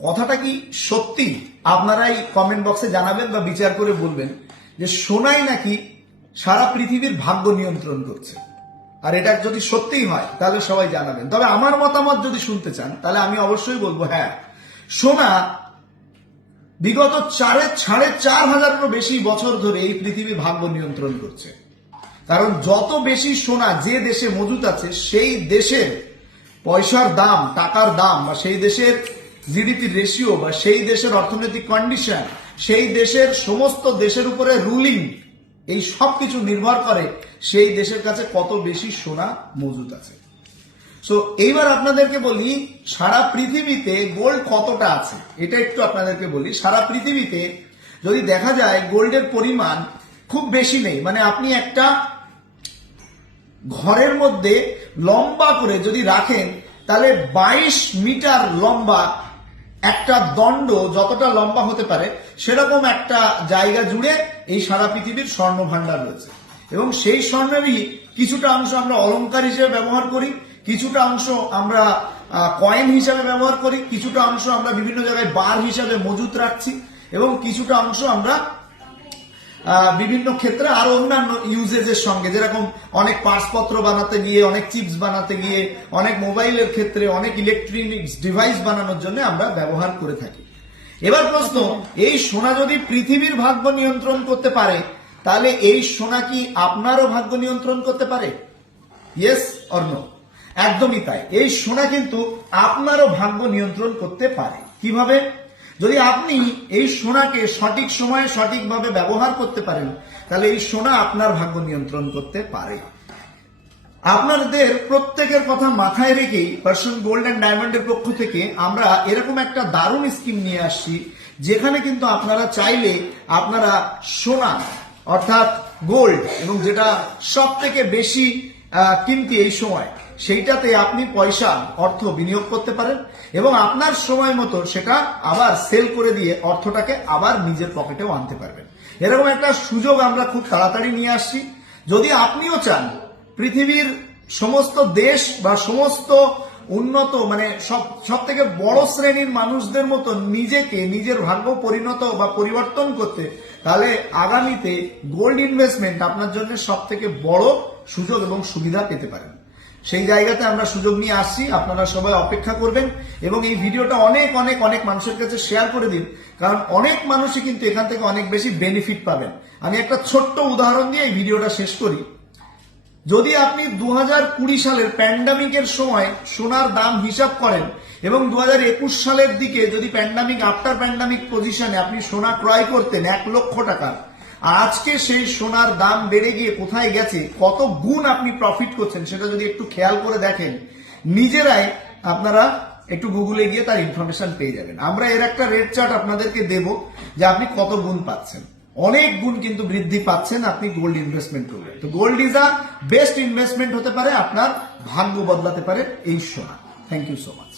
কথাটা কি সত্যি? আপনারাই কমেন্ট বক্সে জানাবেন বা বিচার করে বলবেন যে সোনাই নাকি সারা পৃথিবীর ভাগ্য নিয়ন্ত্রণ করছে। আর এটা যদি সত্যিই হয় তাহলে সবাই জানাবেন। তবে আমার মতামত যদি শুনতে চান তাহলে আমি অবশ্যই বলবো, হ্যাঁ, সোনা বিগত 4,500 বেশি বছর ধরে এই পৃথিবীর ভাগ্য নিয়ন্ত্রণ করছে। কারণ যত বেশি সোনা যে দেশে মজুত আছে সেই দেশের পয়সার দাম, টাকার দাম, বা সেই দেশের জিডিপি রেশিও, বা সেই দেশের অর্থনৈতিক কন্ডিশন, সেই দেশের সমস্ত দেশের উপরে রুলিং, এই সব কিছু নির্ভর করে সেই দেশের কাছে কত বেশি সোনা মজুত আছে। সো এইবার আপনাদেরকে বলি সারা পৃথিবীতে গোল্ড কতটা আছে এটা একটু আপনাদেরকে বলি। সারা পৃথিবীতে যদি দেখা যায় গোল্ডের পরিমাণ খুব বেশি নেই। মানে আপনি একটা ঘরের মধ্যে লম্বা করে যদি রাখেন তাহলে 22 মিটার লম্বা একটা দণ্ড যতটা লম্বা হতে পারে সেরকম একটা জায়গা জুড়ে এই সারা পৃথিবীর স্বর্ণ ভান্ডার রয়েছে। এবং সেই স্বর্ণেরই কিছুটা অংশ আমরা অলংকার হিসেবে ব্যবহার করি, কিছুটা অংশ আমরা কয়েন হিসাবে ব্যবহার করি, কিছুটা অংশ আমরা বিভিন্ন জায়গায় বার হিসাবে মজুত রাখছি, এবং কিছুটা অংশ আমরা বিভিন্ন ক্ষেত্রে আরো অন্যান্য ইউজেজের সঙ্গে, যেরকম অনেক পার্সপত্র বানাতে গিয়ে, অনেক চিপস বানাতে গিয়ে, অনেক মোবাইলের ক্ষেত্রে, অনেক ইলেকট্রনিক্স ডিভাইস বানানোর জন্য আমরা ব্যবহার করে থাকি। এবার প্রশ্ন, এই সোনা যদি পৃথিবীর ভাগ্য নিয়ন্ত্রণ করতে পারে তাহলে এই সোনা কি আপনারও ভাগ্য নিয়ন্ত্রণ করতে পারে? Yes or no? একদমই তাই। এই সোনা কিন্তু আপনারও ভাগ্য নিয়ন্ত্রণ করতে পারে। কিভাবে? যদি আপনি এই সোনাকে সঠিক সময়ে সঠিকভাবে ব্যবহার করতে পারেন তাহলে এই সোনা আপনার ভাগ্য নিয়ন্ত্রণ করতে পারে। আপনাদের প্রত্যেকের কথা মাথায় রেখেই পার্সন গোল্ড অ্যান্ড ডায়মন্ডের পক্ষ থেকে আমরা এরকম একটা দারুণ স্কিম নিয়ে আসছি, যেখানে কিন্তু আপনারা চাইলে আপনারা সোনা অর্থাৎ গোল্ড, এবং যেটা সব থেকে বেশি কিমতি এই সময়, সেইটাতে আপনি পয়সা অর্থ বিনিয়োগ করতে পারেন এবং আপনার সময় মতো সেটা আবার সেল করে দিয়ে অর্থটাকে আবার নিজের পকেটেও আনতে পারবেন। এরকম একটা সুযোগ আমরা খুব তাড়াতাড়ি নিয়ে আসছি। যদি আপনিও চান পৃথিবীর সমস্ত দেশ বা সমস্ত উন্নত, মানে সব থেকে বড় শ্রেণীর মানুষদের মতো নিজেকে নিজের ভাগ্য পরিণত বা পরিবর্তন করতে, তাহলে আগামীতে গোল্ড ইনভেস্টমেন্ট আপনার জন্য সব থেকে বড় সুযোগ এবং সুবিধা পেতে পারেন। সেই জায়গাতে আমরা সুযোগ নিয়ে আসছি, আপনারা সবাই অপেক্ষা করবেন এবং এই ভিডিওটা অনেক অনেক অনেক মানুষের কাছে শেয়ার করে দিন, কারণ অনেক মানুষই কিন্তু এখান থেকে অনেক বেশি বেনিফিট পাবেন। আমি একটা ছোট্ট উদাহরণ দিয়ে এই ভিডিওটা শেষ করি। যদি আপনি 2020 সালের প্যান্ডামিকের সময় সোনার দাম হিসাব করেন এবং 2021 সালের দিকে যদি প্যান্ডামিক আফটার প্যান্ডামিক পজিশনে আপনি সোনা ক্রয় করতেন 1 লক্ষ টাকা, আজকে সেই সোনার দাম বেড়ে গিয়ে কোথায় গেছে, কত গুণ আপনি প্রফিট করছেন সেটা যদি একটু খেয়াল করে দেখেন, নিজেরাই আপনারা একটু গুগলে গিয়ে তার ইনফরমেশন পেয়ে যাবেন। আমরা এর একটা রেট চার্ট আপনাদেরকে দেব যে আপনি কত গুণ পাচ্ছেন। অনেক গুণ কিন্তু বৃদ্ধি পাচ্ছেন আপনি গোল্ড ইনভেস্টমেন্ট করবেন। তো gold is a best investment হতে পারে, আপনার ভাগ্য বদলাতে পারে এই সোনা। Thank you so much.